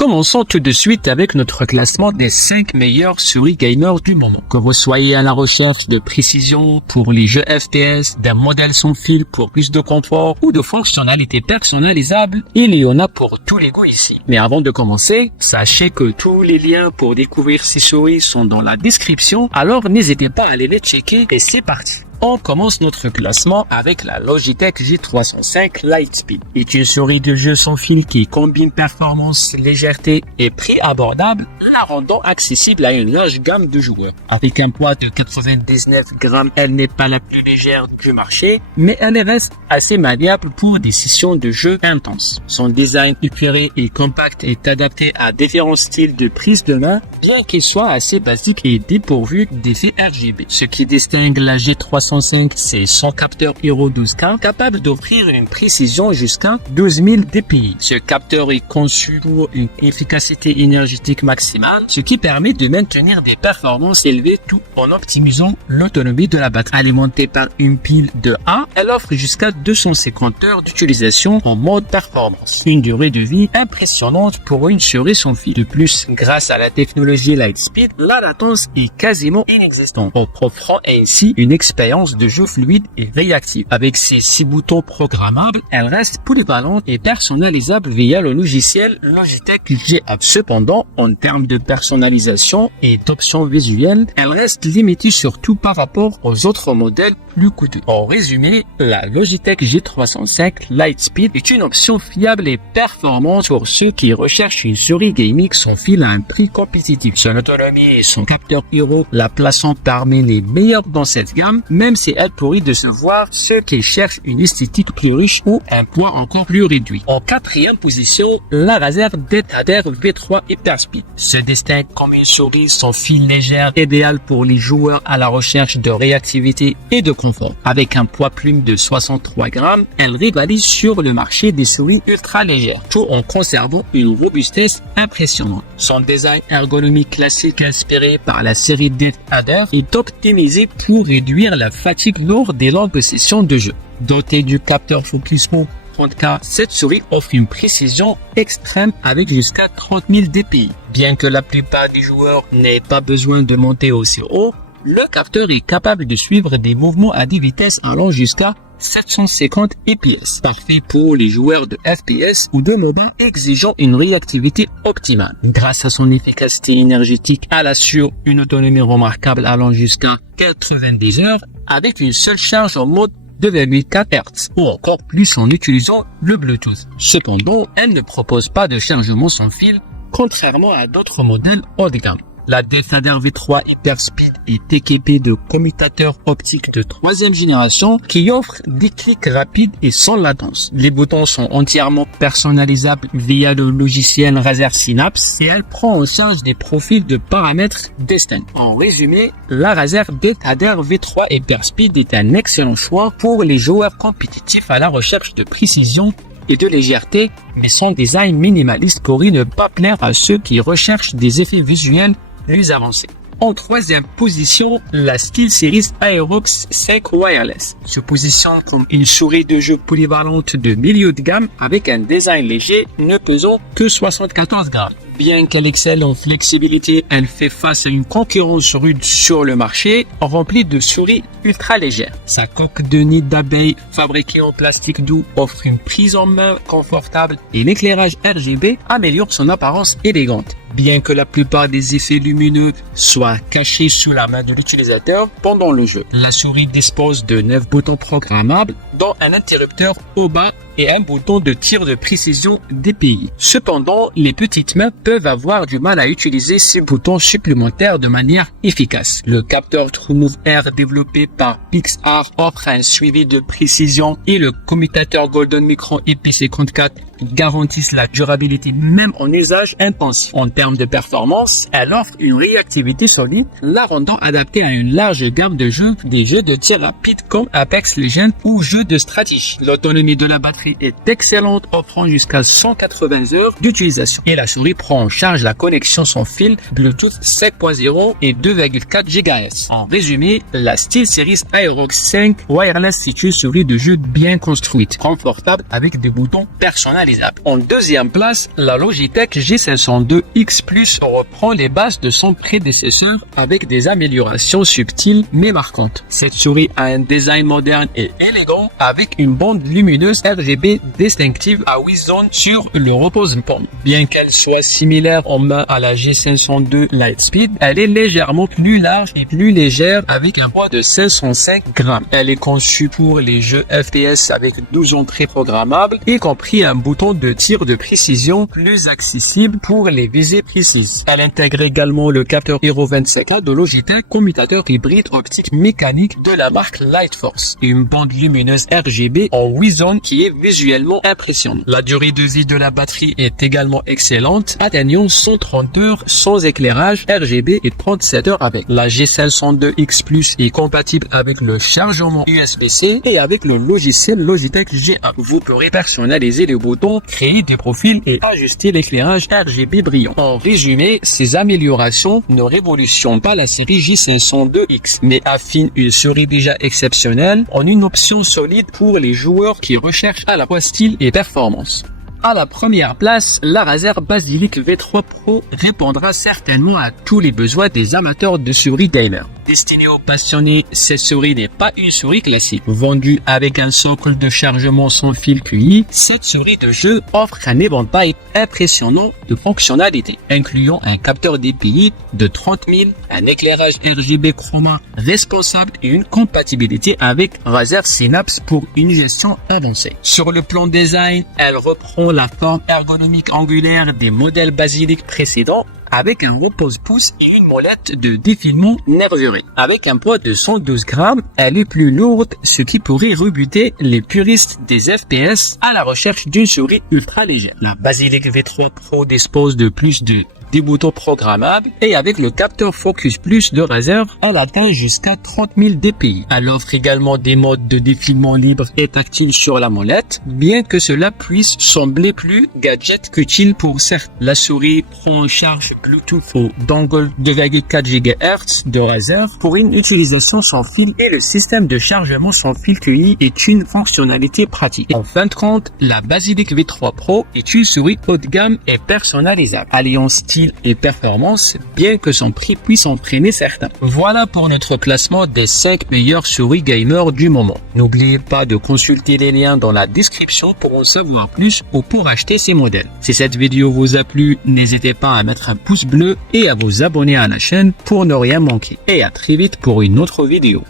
Commençons tout de suite avec notre classement des 5 meilleures souris gamers du moment. Que vous soyez à la recherche de précision pour les jeux FPS, d'un modèle sans fil pour plus de confort ou de fonctionnalités personnalisables, il y en a pour tous les goûts ici. Mais avant de commencer, sachez que tous les liens pour découvrir ces souris sont dans la description, alors n'hésitez pas à aller les checker et c'est parti. On commence notre classement avec la Logitech G305 Lightspeed. C'est une souris de jeu sans fil qui combine performance, légèreté et prix abordable, la rendant accessible à une large gamme de joueurs. Avec un poids de 99 grammes, elle n'est pas la plus légère du marché, mais elle reste assez maniable pour des sessions de jeu intenses. Son design épuré et compact est adapté à différents styles de prise de main, bien qu'il soit assez basique et dépourvu d'effets RGB. Ce qui distingue la G305, c'est son capteur Hero 12K, capable d'offrir une précision jusqu'à 12 000 dpi. Ce capteur est conçu pour une efficacité énergétique maximale, ce qui permet de maintenir des performances élevées tout en optimisant l'autonomie de la batterie. Alimentée par une pile de A, elle offre jusqu'à 250 heures d'utilisation en mode performance. Une durée de vie impressionnante pour une souris sans fil. De plus, grâce à la technologie Lightspeed, la latence est quasiment inexistante, offrant ainsi une expérience de jeu fluide et réactive. Avec ses 6 boutons programmables, elle reste polyvalente et personnalisable via le logiciel Logitech G App. Cependant, en termes de personnalisation et d'options visuelles, elle reste limitée surtout par rapport aux autres modèles plus coûteux. En résumé, la Logitech G305 Lightspeed est une option fiable et performante pour ceux qui recherchent une souris gaming sans fil à un prix compétitif. Son autonomie et son capteur Hero la plaçant parmi les meilleurs dans cette gamme, même si elle pourrait décevoir ceux qui cherchent une esthétique plus riche ou un poids encore plus réduit. En quatrième position, la Razer DeadHader V3 Hyperspeed se distingue comme une souris sans fil légère, idéale pour les joueurs à la recherche de réactivité et de confort. Avec un poids plume de 63 grammes, elle rivalise sur le marché des souris ultra légères, tout en conservant une robustesse impressionnante. Son design ergonomique classique inspiré par la série DeadHader est optimisé pour réduire la fatigue lors des longues sessions de jeu. Dotée du capteur Focus Pro 30K, cette souris offre une précision extrême avec jusqu'à 30 000 dpi. Bien que la plupart des joueurs n'aient pas besoin de monter aussi haut, le capteur est capable de suivre des mouvements à des vitesses allant jusqu'à 750 fps, parfait pour les joueurs de FPS ou de MOBA exigeant une réactivité optimale. Grâce à son efficacité énergétique, elle assure une autonomie remarquable allant jusqu'à 90 heures avec une seule charge en mode 2,4 Hz ou encore plus en utilisant le Bluetooth. Cependant, elle ne propose pas de chargement sans fil, contrairement à d'autres modèles haut de gamme. La DeadHader V3 Hyperspeed est équipée de commutateurs optiques de 3e génération qui offrent des clics rapides et sans latence. Les boutons sont entièrement personnalisables via le logiciel Razer Synapse et elle prend en charge des profils de paramètres distincts. En résumé, la Razer DeadHader V3 Hyperspeed est un excellent choix pour les joueurs compétitifs à la recherche de précision et de légèreté, mais son design minimaliste pourrait ne pas plaire à ceux qui recherchent des effets visuels plus avancés. En troisième position, la SteelSeries Aerox 5 Wireless se positionne comme une souris de jeu polyvalente de milieu de gamme avec un design léger ne pesant que 74 grammes. Bien qu'elle excelle en flexibilité, elle fait face à une concurrence rude sur le marché, remplie de souris ultra légères. Sa coque de nid d'abeille fabriquée en plastique doux offre une prise en main confortable et l'éclairage RGB améliore son apparence élégante. Bien que la plupart des effets lumineux soient cachés sous la main de l'utilisateur pendant le jeu, la souris dispose de 9 boutons programmables, dont un interrupteur au bas et un bouton de tir de précision DPI. Cependant, les petites mains peuvent avoir du mal à utiliser ces boutons supplémentaires de manière efficace. Le capteur TrueMove R développé par Pixar offre un suivi de précision et le commutateur Golden Micron IP54 garantissent la durabilité même en usage intensif. En termes de performance, elle offre une réactivité solide, la rendant adaptée à une large gamme de jeux, des jeux de tir rapide comme Apex Legends ou jeux de stratégie. L'autonomie de la batterie est excellente, offrant jusqu'à 180 heures d'utilisation. Et la souris prend en charge la connexion sans fil Bluetooth 5.0 et 2,4 GHz. En résumé, la SteelSeries Aerox 5 Wireless est une souris de jeu bien construite, confortable avec des boutons personnalisés personnalisable. En deuxième place, la Logitech G502X Plus reprend les bases de son prédécesseur avec des améliorations subtiles mais marquantes. Cette souris a un design moderne et élégant avec une bande lumineuse RGB distinctive à 8 zones sur le repose-paume. Bien qu'elle soit similaire en main à la G502 Lightspeed, elle est légèrement plus large et plus légère avec un poids de 505 grammes. Elle est conçue pour les jeux FPS avec 12 entrées programmables, y compris un bouton de tir de précision plus accessible pour les visées précises. Elle intègre également le capteur Hero 25K de Logitech, commutateur hybride optique mécanique de la marque Lightforce, et une bande lumineuse RGB en 8 zones qui est visuellement impressionnante. La durée de vie de la batterie est également excellente, atteignant 130 heures sans éclairage RGB et 37 heures avec. La G502X Plus est compatible avec le chargement USB-C et avec le logiciel Logitech G1. Vous pourrez personnaliser les boutons, créer des profils et ajuster l'éclairage RGB brillant. En résumé, ces améliorations ne révolutionnent pas la série J502X, mais affinent une souris déjà exceptionnelle en une option solide pour les joueurs qui recherchent à la fois style et performance. À la première place, la Razer Basilisk V3 Pro répondra certainement à tous les besoins des amateurs de souris gamer. Destinée aux passionnés, cette souris n'est pas une souris classique. Vendue avec un socle de chargement sans fil QI, cette souris de jeu offre un éventail impressionnant de fonctionnalités, incluant un capteur DPI de 30 000, un éclairage RGB chroma responsable et une compatibilité avec Razer Synapse pour une gestion avancée. Sur le plan design, elle reprend la forme ergonomique angulaire des modèles Basilisk précédents, avec un repose-pouce et une molette de défilement nervuré. Avec un poids de 112 grammes, elle est plus lourde, ce qui pourrait rebuter les puristes des FPS à la recherche d'une souris ultra légère. La Basilisk V3 Pro dispose de plus de 10 boutons programmables et avec le capteur Focus Plus de Razer, elle atteint jusqu'à 30 000 dpi. Elle offre également des modes de défilement libre et tactile sur la molette, bien que cela puisse sembler plus gadget qu'utile pour certains. La souris prend en charge Bluetooth au dongle 2,4 GHz de Razer pour une utilisation sans fil et le système de chargement sans fil QI est une fonctionnalité pratique. En fin de compte, la Basilisk V3 Pro est une souris haut de gamme et personnalisable, alliant style et performance, bien que son prix puisse en freiner certains. Voilà pour notre classement des 5 meilleures souris gamers du moment. N'oubliez pas de consulter les liens dans la description pour en savoir plus ou pour acheter ces modèles. Si cette vidéo vous a plu, n'hésitez pas à mettre un pouce bleu et à vous abonner à la chaîne pour ne rien manquer. Et à très vite pour une autre vidéo.